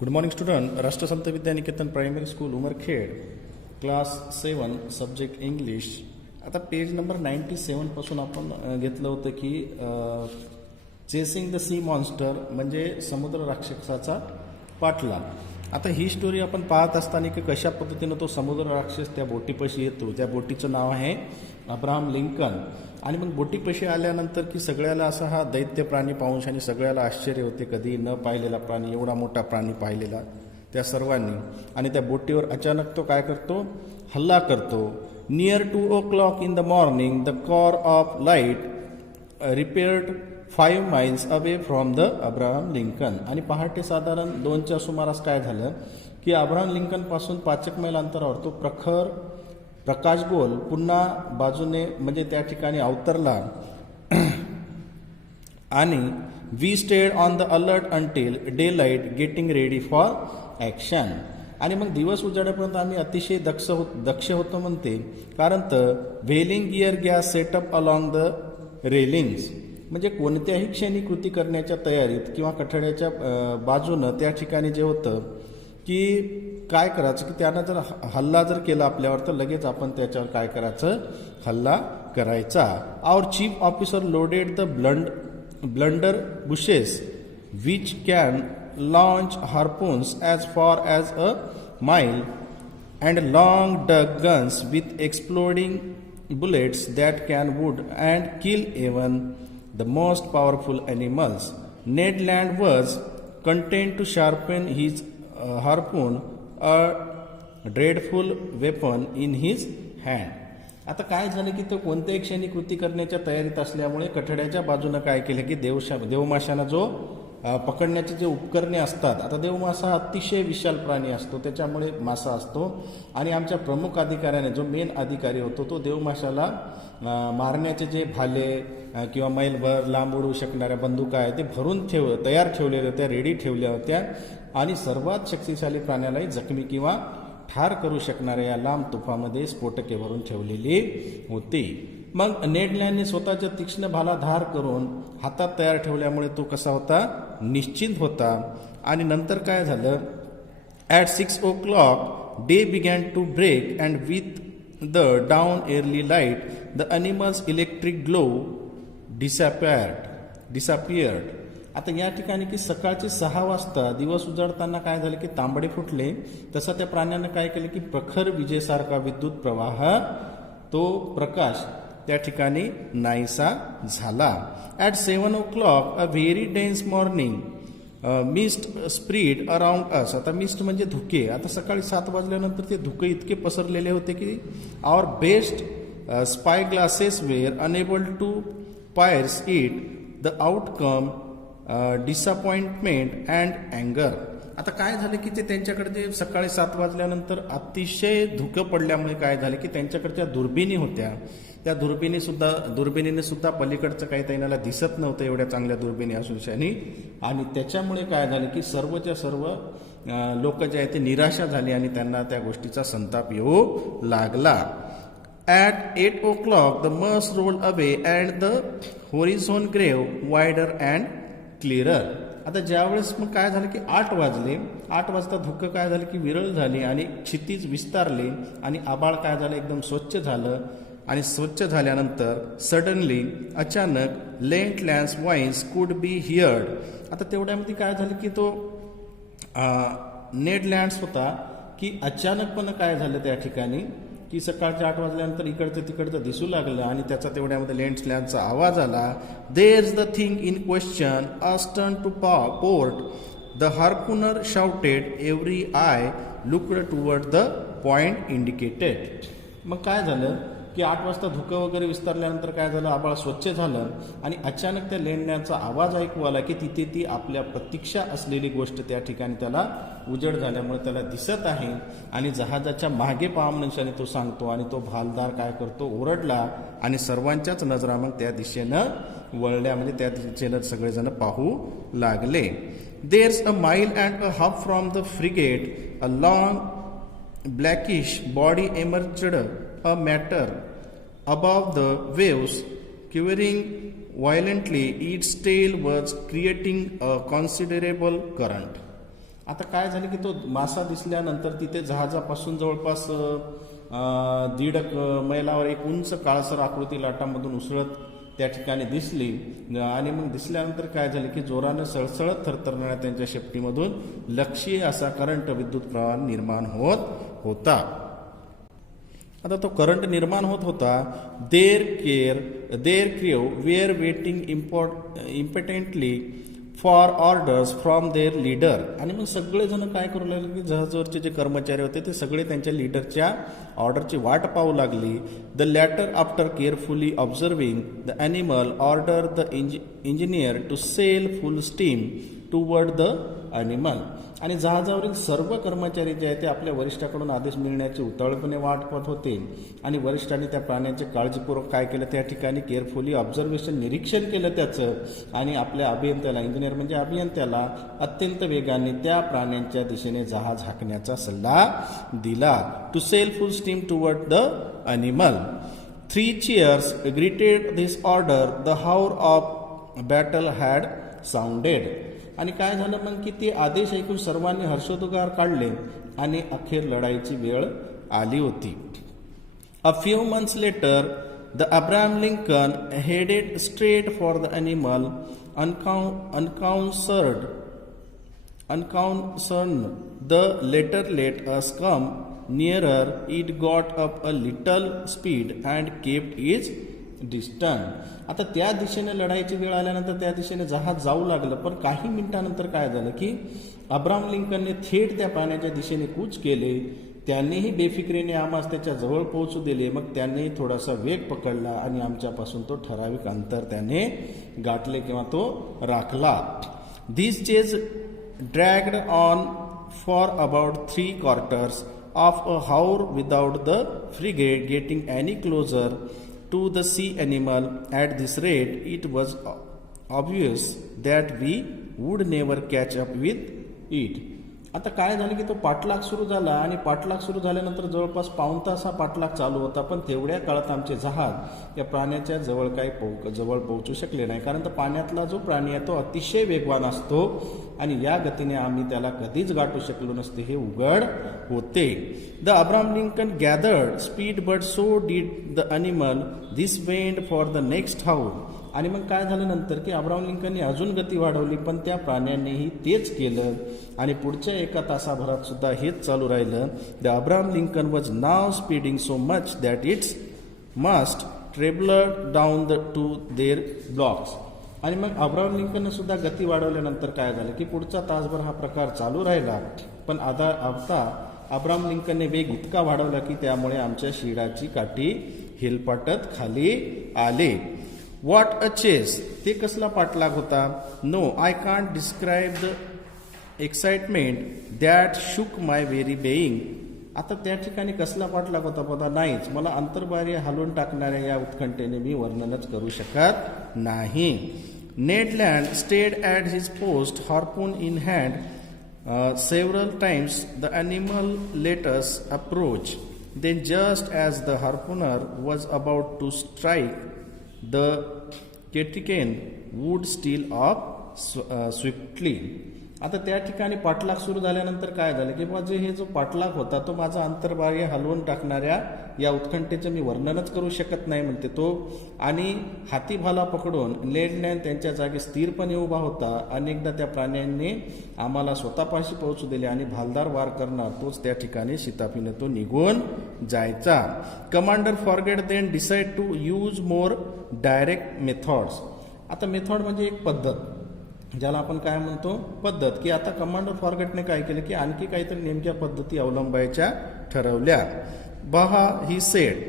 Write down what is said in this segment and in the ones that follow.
Good morning student. Rashtrasant Vidyaniketan primary school Umarkhed, class 7, subject English. आता page number 97 पासून आपण घेतलं होतं की चेसिंग द सी मॉन्स्टर म्हणजे समुद्र राक्षसाचा पाठला. आता ही स्टोरी आपण पाहत असताना की कशा पद्धतीनं तो समुद्र राक्षस त्या बोटीपाशी येतो. त्या बोटीचं नाव आहे अब्राहम लिंकन. आणि मग बोटीपाशी आल्यानंतर की सगळ्याला असा हा दैत्य प्राणी पाहून आणि सगळ्याला आश्चर्य होते, कधी न पाहिलेला प्राणी, एवढा मोठा प्राणी पाहिलेला त्या सर्वांनी. आणि त्या बोटीवर अचानक तो काय करतो, हल्ला करतो. Near 2 o'clock in the morning the core of light repaired 5 miles away from the Abraham Lincoln. आणि पहाटे साधारण 2च्या सुमारास काय झालं की अब्राहम लिंकन पासून 5 मैल अंतरावर तो प्रखर प्रकाशगोल पुन्हा बाजूने म्हणजे त्या ठिकाणी अवतरला. आणि we stayed on the alert until daylight getting ready for action. आणि मग दिवस उजाड्यापर्यंत आम्ही अतिशय दक्ष होतो म्हणते, कारण तर व्हेलिंग gear gas setup along the railings. म्हणजे कोणत्याही क्षणी कृती करण्याच्या तयारीत किंवा कठड्याच्या बाजूनं त्या ठिकाणी जे होतं की काय करायचं की त्यानं जर हल्ला जर केला आपल्यावर तर लगेच आपण त्याच्यावर काय करायचं, हल्ला करायचा. Our chief officer loaded the blunderbusses which can launch harpoons as far as a mile and long duck guns with exploding bullets that can wound and kill even the most powerful animals. Ned Land was content to sharpen his harpoon, a dreadful weapon in his hand. आता काय झालं की तो कोणत्याही क्षणी कृती करण्याच्या तयारीत असल्यामुळे कठड्याच्या बाजूनं काय केलं की देवमाशाला जो पकडण्याचे जे उपकरणे असतात. आता देवमासा अतिशय विशाल प्राणी असतो, त्याच्यामुळे मासा असतो. आणि आमच्या प्रमुख अधिकाऱ्याने जो मेन अधिकारी होतो तो देवमाशाला मारण्याचे जे भाले किंवा मैलभर लांब उडवू शकणाऱ्या बंदुका आहे ते भरून तयार ठेवलेल्या होत्या, रेडी ठेवल्या होत्या. आणि सर्वात शक्तिशाली प्राण्यालाही जखमी किंवा ठार करू शकणाऱ्या या लांब तुफामध्ये स्फोटके भरून ठेवलेली होती. मग नेडलँडने स्वतःच्या तीक्ष्ण भाला धार करून हातात तयार ठेवल्यामुळे तो कसा होता, निश्चिंत होता. आणि नंतर काय झालं, at 6 o'clock day began to break and with the dawn early light the animals electric glow disappeared. आता या ठिकाणी की सकाळचे 6 वाजता दिवस उजाडताना काय झालं की तांबडे फुटले. तसं त्या प्राण्यानं काय केलं की प्रखर विजेसारखा विद्युत प्रवाह, तो प्रकाश त्या ठिकाणी नाहीसा झाला. At 7 o'clock a very dense morning mist spread around us. आता मिस्ट म्हणजे धुके. आता सकाळी 7 वाजल्यानंतर ते धुके इतके पसरलेले होते की our best spy glasses were unable to pierce it. The outcome disappointment and अँगर. आता काय झालं की ते त्यांच्याकडे जे सकाळी 7 वाजल्यानंतर अतिशय धुकं पडल्यामुळे काय झालं की त्यांच्याकडच्या दुर्बिणी होत्या, त्या दुर्बिणीने सुद्धा पलीकडचं काही त्यांना दिसत नव्हतं एवढ्या चांगल्या दुर्बिणी असून. आणि त्याच्यामुळे काय झालं की सर्वच्या सर्व लोक जे आहेत ते निराशा झाली आणि त्यांना त्या गोष्टीचा संताप येऊ लागला. ॲट 8 o'clock द मस रोल अवे अँड द होरिझॉन ग्रेव वायडर अँड क्लिअरर. आता ज्यावेळेस मग काय झालं की 8 वाजले, 8 वाजता धुकं काय झालं की विरळ झाली आणि क्षितिज विस्तारले आणि आभाळ काय झालं एकदम स्वच्छ झालं. आणि स्वच्छ झाल्यानंतर सडनली अचानक lent lands wines could be हिअर्ड. आता तेवढ्यामध्ये काय झालं की तो नेड लँड्स होता की अचानकपणे काय झालं त्या ठिकाणी की सकाळच्या 8 वाजल्यानंतर इकडचं तिकडचं दिसू लागलं आणि त्याचा तेवढ्यामध्ये लेंट लँडचा आवाज आला. There's the thing in question astern to port the harpooner shouted every eye looked toward the point indicated. मग काय झालं की 8 वाजता धुकं वगैरे विस्तारल्यानंतर काय झालं, आभाळ स्वच्छ झालं आणि अचानक त्या लेंड्यांचा आवाज ऐकू आला की तिथे ती आपल्या प्रतीक्षा असलेली गोष्ट त्या ठिकाणी त्याला उजेड झाल्यामुळे त्याला दिसत आहे. आणि जहाजाच्या मागे पाहण्याने तो सांगतो आणि तो भालदार काय करतो, ओरडला आणि सर्वांच्याच नजरा मग त्या दिशेनं वळल्या, म्हणजे त्या दिशेनं सगळेजण पाहू लागले. There's a mile and a half from the frigate a long blackish body emerged a matter above the waves, quivering violently. Its tail was creating a considerable current. आता काय झालं की तो मासा दिसल्यानंतर तिथे जहाजापासून जवळपास 1.5 मैलावर एक उंच काळसर आकृती लाटांमधून उसळत त्या ठिकाणी दिसली आणि मग दिसल्यानंतर काय झालं की जोरानं सळसळत थरथरणाऱ्या त्यांच्या शेपटीमधून लक्षीय असा करंट विद्युत प्रवाह निर्माण होत होता. आता तो करंट निर्माण होत होता. Their crew were waiting importantly for orders from their leader. आणि मग सगळेजण काय करू लागले की जहाजावरचे जे कर्मचारी होते ते सगळे त्यांच्या लीडरच्या ऑर्डरची वाट पाहू लागली. The latter after carefully observing the animal order the engineer to sail full steam toward the animal. आणि जहाजावरील सर्व कर्मचारी जे आहेत ते आपल्या वरिष्ठाकडून आदेश मिळण्याची उतावळपणे वाट पाहत होते. आणि वरिष्ठांनी त्या प्राण्यांचे काळजीपूर्वक काय केलं, त्या ठिकाणी केअरफुली ऑब्झर्वेशन निरीक्षण केलं त्याचं. आणि आपल्या अभियंत्याला, इंजिनियर म्हणजे अभियंत्याला, अत्यंत वेगाने त्या प्राण्यांच्या दिशेने जहाज हाकण्याचा सल्ला दिला. To sail full steam toward the animal. 3 cheers greeted this order. The hour of battle had sounded. आणि काय झालं मग की ते आदेश ऐकून सर्वांनी हर्षोद्गार काढले आणि अखेर लढाईची वेळ आली होती. A few months later, the Abraham Lincoln headed straight for the animal, unconcerned. The latter let us come nearer. It got up a little speed and kept its distance. आता त्या दिशेने लढाईची वेळ आल्यानंतर त्या दिशेने जहाज जाऊ लागलं. पण काही मिनिटानंतर काय झालं की अब्राहम लिंकनने थेट त्या प्राण्याच्या दिशेने कूच केले. त्यांनीही बेफिक्रीने आम्हास त्याच्या जवळ पोहोचू दिले. मग त्यांनी थोडासा वेग पकडला आणि आमच्यापासून तो ठराविक अंतर त्याने गाठले किंवा तो राखला. This chase dragged on for about 3 quarters of a hour without the frigate getting any closer to the sea animal. At this rate, it was obvious that we would never catch up with it. आता काय झालं की तो पाठलाग सुरू झाला आणि पाठलाग सुरू झाल्यानंतर जवळपास पाऊण तास हा पाठलाग चालू होता. पण तेवढ्या काळात आमचे जहाज या प्राण्याच्या जवळ जवळ पोहोचू शकले नाही. कारण तर पाण्यातला जो प्राणी आहे तो अतिशय वेगवान असतो आणि या गतीने आम्ही त्याला कधीच गाठू शकलो नसते हे उघड होते. The Abraham Lincoln gathered speed but so did the animal. This went for the next hour. आणि मग काय झालं नंतर की अब्राहम लिंकनने अजून गती वाढवली. पण त्या प्राण्यांनीही तेच केलं आणि पुढच्या 1 तासाभरात सुद्धा हेच चालू राहिलं. The Abraham Lincoln was now speeding so much that it's must trembled down to their blocks. आणि मग अब्राहम लिंकनने सुद्धा गती वाढवल्यानंतर काय झालं की पुढचा तासभर हा प्रकार चालू राहिला. पण आता अब्राहम लिंकनने वेग इतका वाढवला की त्यामुळे आमच्या शिडाची काठी हेलपाटत खाली आले. What a chase. ते कसला पाठलाग होता. No I can't describe the excitement that shook my very being. आता त्या ठिकाणी कसला पाठलाग होता बघा, नाहीच. मला अंतर्बाह्य हलवून टाकणाऱ्या या उत्कंठेने मी वर्णनच करू शकत नाही. Ned Land stayed at his post, harpoon in hand. Several times the animal let us approach. Then just as the harpooner was about to strike the Ketchikan would steal up swiftly. आता त्या ठिकाणी पाठलाग सुरू झाल्यानंतर काय झालं की माझे हे जो पाठलाग होता तो माझा अंतर्बाह्य हलवून टाकणाऱ्या या उत्कंठेचं मी वर्णनच करू शकत नाही म्हणते तो. आणि हातीभाला पकडून लेडलँड त्यांच्या जागी स्थिरपणे उभा होता. अनेकदा त्या प्राण्यांनी आम्हाला स्वतःपाशी पोहोचू दिले आणि भालदार वार करणार तोच त्या ठिकाणी शिताफीने तो निघून जायचा. Commander Farragut then decide to use more direct methods. आता मेथॉड म्हणजे एक पद्धत, ज्याला आपण काय म्हणतो पद्धत. की आता कमांडर फॉरगेटने काय केलं की आणखी काहीतरी नेमक्या पद्धती अवलंबायच्या ठरवल्या. Bah he said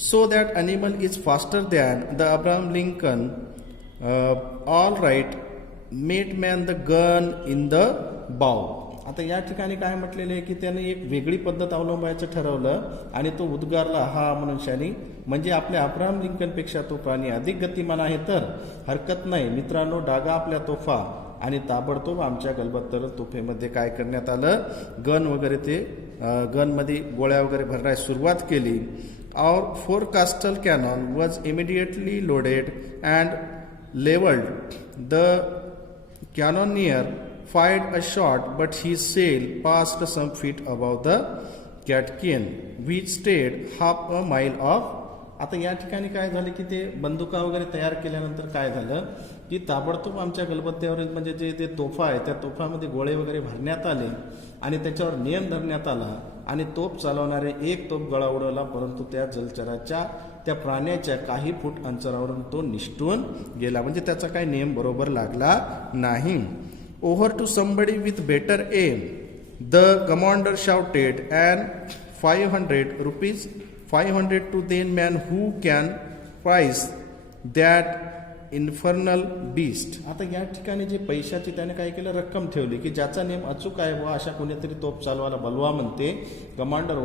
so that animal is faster than the Abraham Lincoln. All right mate man the gun in the bow. आता या ठिकाणी काय म्हटलेलं आहे की त्याने एक वेगळी पद्धत अवलंबायचं ठरवलं आणि तो उद्गारला हा मनुष्याने, म्हणजे आपल्या अब्राहम लिंकनपेक्षा तो प्राणी अधिक गतिमान आहे तर हरकत नाही मित्रांनो, डागा आपल्या तोफा. आणि ताबडतोब आमच्या गलबत्तर तोफेमध्ये काय करण्यात आलं, गन वगैरे ते गनमध्ये गोळ्या वगैरे भरण्यास सुरुवात केली. Our forecastle cannon was immediately loaded and levelled. The cannoneer fired a shot, but his sail passed some feet above the catkin, which stayed half a mile off. आता या ठिकाणी काय झालं की ते बंदुका वगैरे तयार केल्यानंतर काय झालं की ताबडतोब आमच्या गलबत्त्यावर म्हणजे जे ते तोफा आहे त्या तोफामध्ये गोळे वगैरे भरण्यात आले आणि त्याच्यावर नियम धरण्यात आला आणि तोफ चालवणारे एक तोफ गळा उडवला, परंतु त्या जलचराच्या त्या प्राण्याच्या काही फूट अंतरावरून तो निष्ठून गेला. म्हणजे त्याचा काही नियम बरोबर लागला नाही. Over to somebody with better aim the commander shouted and 500 rupees 500 to the man who can prize that infernal beast. आता या ठिकाणी जे पैशाची त्याने काय केलं रक्कम ठेवली की ज्याचा नेम अचूक आहे व अशा कोणीतरी तोप चालवायला बलवा म्हणते. कमांडर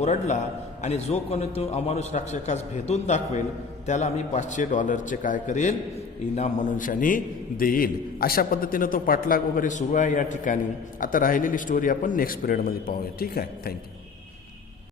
ओरडला आणि जो कोणी तो अमानुष राक्षकास भेदून दाखवेल त्याला मी $500 काय करेल इनाम मनुष्याने देईल. अशा पद्धतीनं तो पाठलाग वगैरे सुरू आहे या ठिकाणी. आता राहिलेली स्टोरी आपण नेक्स्ट पिरियडमध्ये पाहूया. ठीक आहे, थँक्यू.